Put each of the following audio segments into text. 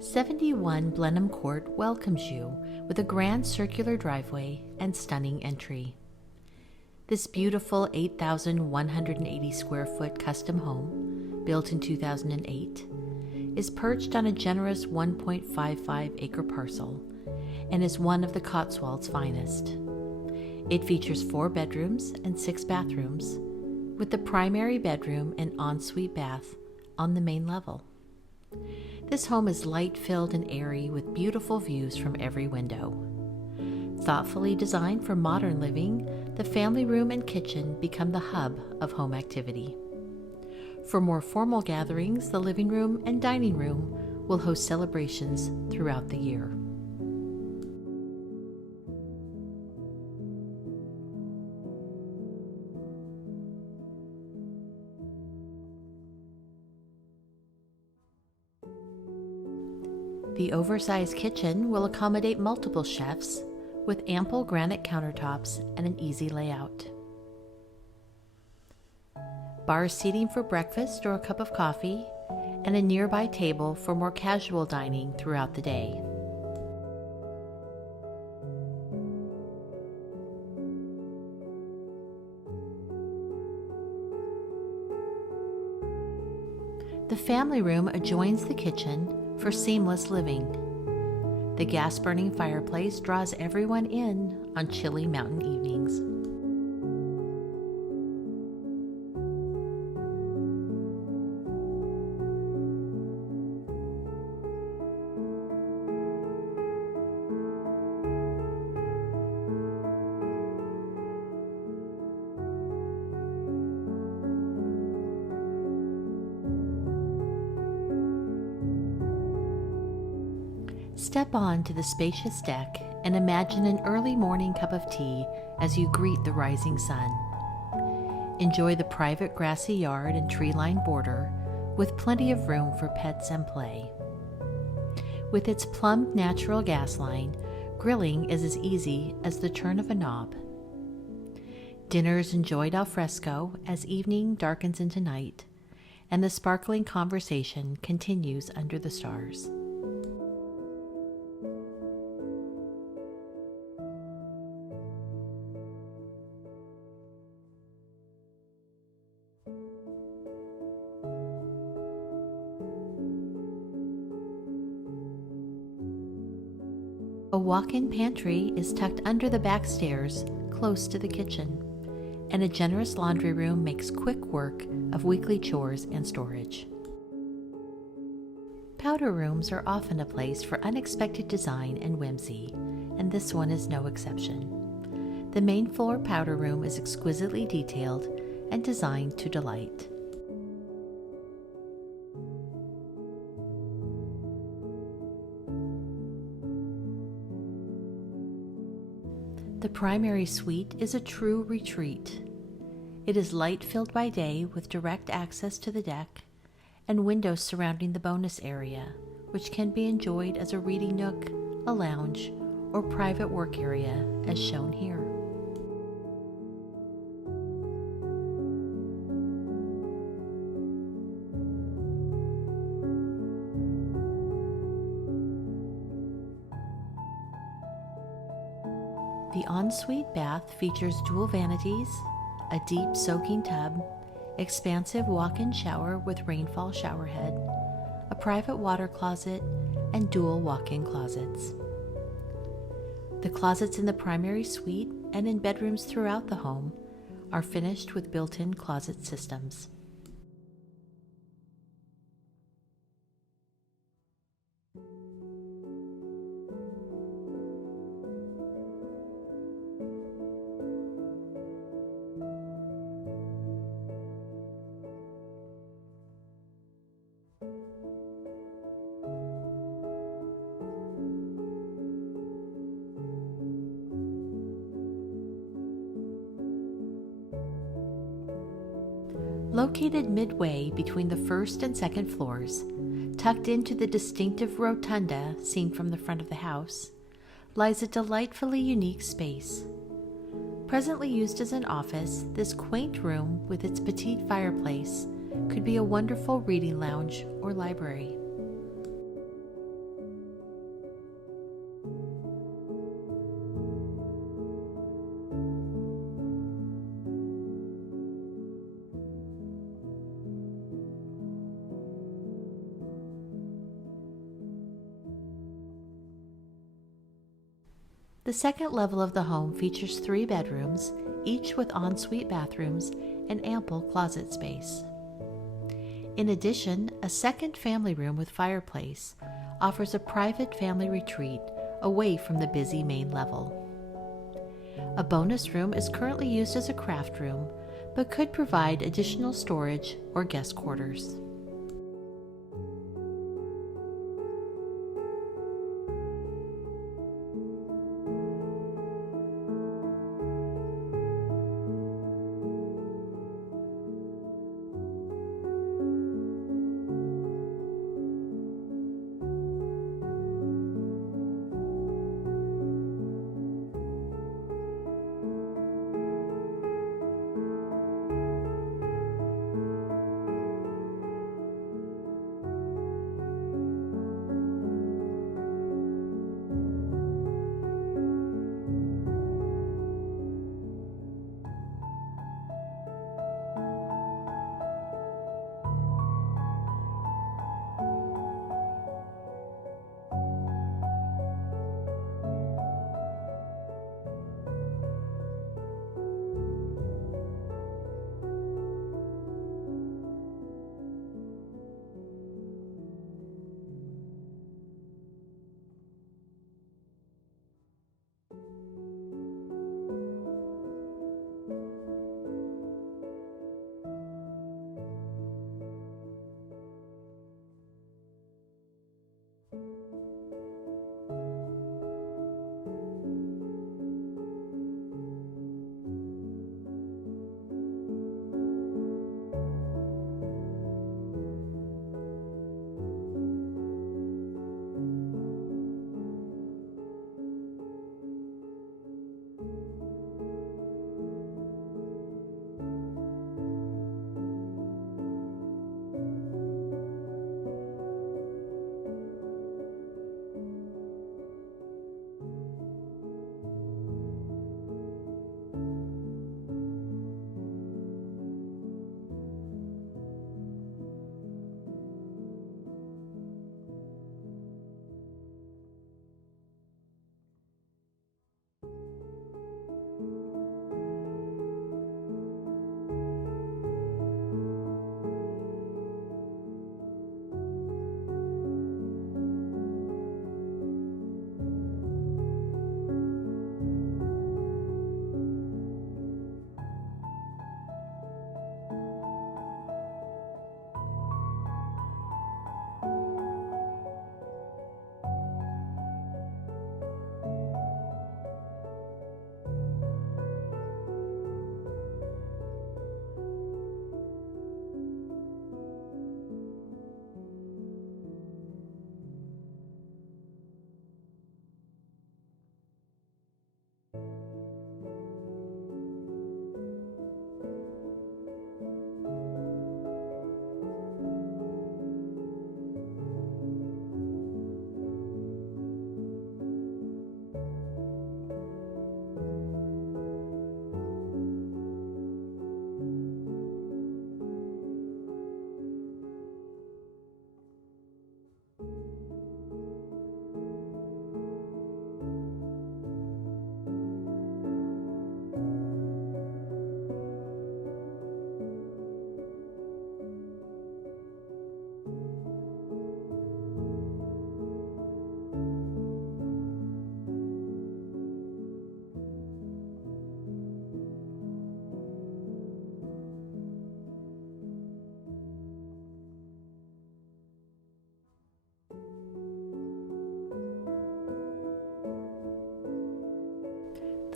71 Blenheim Court welcomes you with a grand circular driveway and stunning entry. This beautiful 8,180 square foot custom home, built in 2008, is perched on a generous 1.55 acre parcel and is one of the Cotswolds' finest. It features 4 bedrooms and 6 bathrooms, with the primary bedroom and ensuite bath on the main level. This home is light-filled and airy with beautiful views from every window. Thoughtfully designed for modern living, the family room and kitchen become the hub of home activity. For more formal gatherings, the living room and dining room will host celebrations throughout the year. The oversized kitchen will accommodate multiple chefs with ample granite countertops and an easy layout. Bar seating for breakfast or a cup of coffee, and a nearby table for more casual dining throughout the day. The family room adjoins the kitchen for seamless living. The gas-burning fireplace draws everyone in on chilly mountain evenings. Step on to the spacious deck and imagine an early morning cup of tea as you greet the rising sun. Enjoy the private grassy yard and tree-lined border with plenty of room for pets and play. With its plumbed natural gas line, grilling is as easy as the turn of a knob. Dinner is enjoyed al fresco as evening darkens into night, and the sparkling conversation continues under the stars. A walk-in pantry is tucked under the back stairs, close to the kitchen, and a generous laundry room makes quick work of weekly chores and storage. Powder rooms are often a place for unexpected design and whimsy, and this one is no exception. The main floor powder room is exquisitely detailed and designed to delight. The primary suite is a true retreat. It is light-filled by day with direct access to the deck and windows surrounding the bonus area, which can be enjoyed as a reading nook, a lounge, or private work area as shown here. The ensuite bath features dual vanities, a deep soaking tub, expansive walk-in shower with rainfall showerhead, a private water closet, and dual walk-in closets. The closets in the primary suite and in bedrooms throughout the home are finished with built-in closet systems. Located midway between the first and second floors, tucked into the distinctive rotunda seen from the front of the house, lies a delightfully unique space. Presently used as an office, this quaint room with its petite fireplace could be a wonderful reading lounge or library. The second level of the home features 3 bedrooms, each with ensuite bathrooms and ample closet space. In addition, a second family room with fireplace offers a private family retreat away from the busy main level. A bonus room is currently used as a craft room, but could provide additional storage or guest quarters.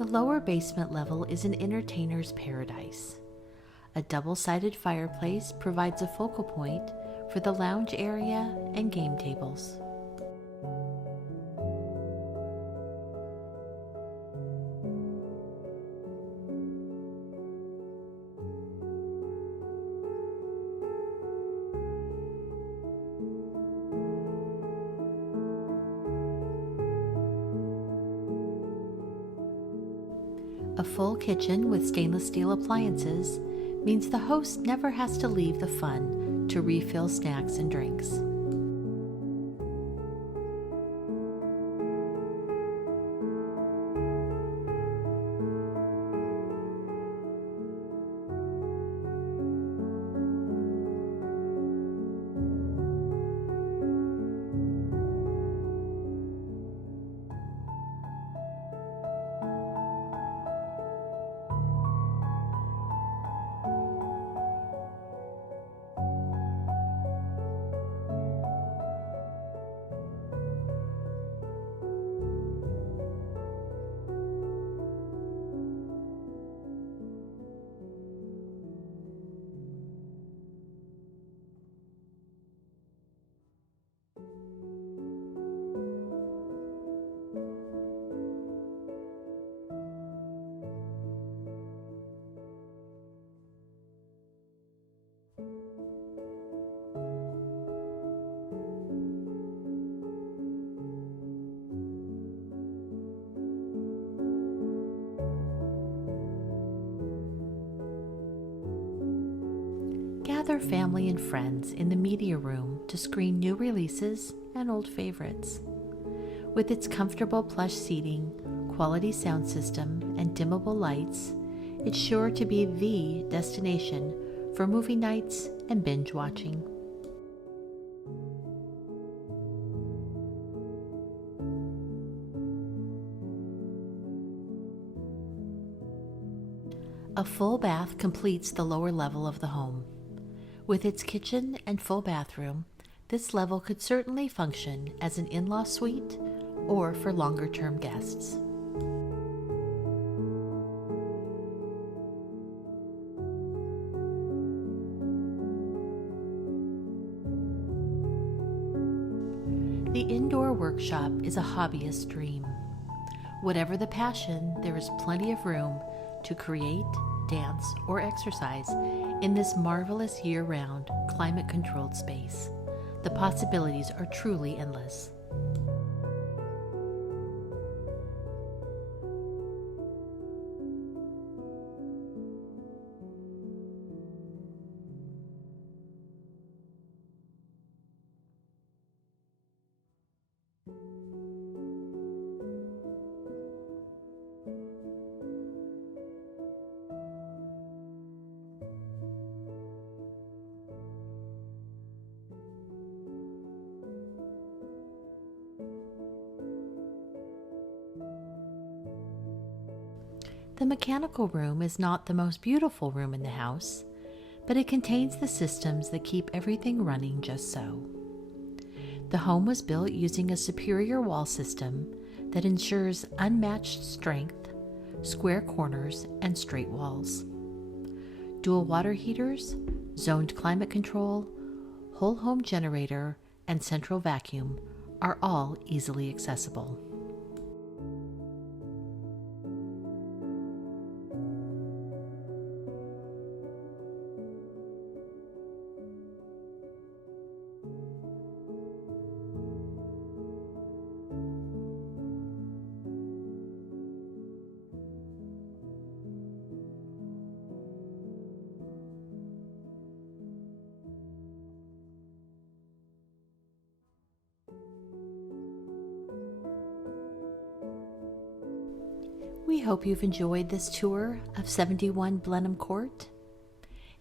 The lower basement level is an entertainer's paradise. A double-sided fireplace provides a focal point for the lounge area and game tables. A full kitchen with stainless steel appliances means the host never has to leave the fun to refill snacks and drinks. Gather family and friends in the media room to screen new releases and old favorites. With its comfortable plush seating, quality sound system, and dimmable lights, it's sure to be the destination for movie nights and binge watching. A full bath completes the lower level of the home. With its kitchen and full bathroom, this level could certainly function as an in-law suite or for longer-term guests. The indoor workshop is a hobbyist's dream. Whatever the passion, there is plenty of room to create, dance, or exercise in this marvelous year-round, climate-controlled space. The possibilities are truly endless. The mechanical room is not the most beautiful room in the house, but it contains the systems that keep everything running just so. The home was built using a superior wall system that ensures unmatched strength, square corners, and straight walls. Dual water heaters, zoned climate control, whole home generator, and central vacuum are all easily accessible. We hope you've enjoyed this tour of 71 Blenheim Court.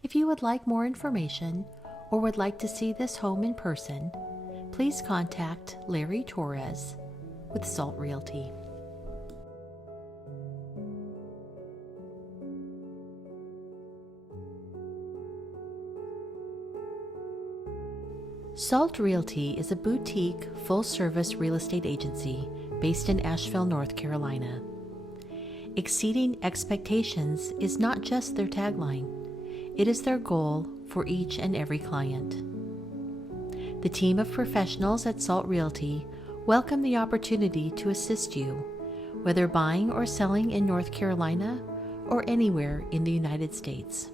If you would like more information or would like to see this home in person, please contact Larry Torres with Salt Realty. Salt Realty is a boutique, full-service real estate agency based in Asheville, North Carolina. Exceeding expectations is not just their tagline, it is their goal for each and every client. The team of professionals at Salt Realty welcome the opportunity to assist you, whether buying or selling in North Carolina or anywhere in the United States.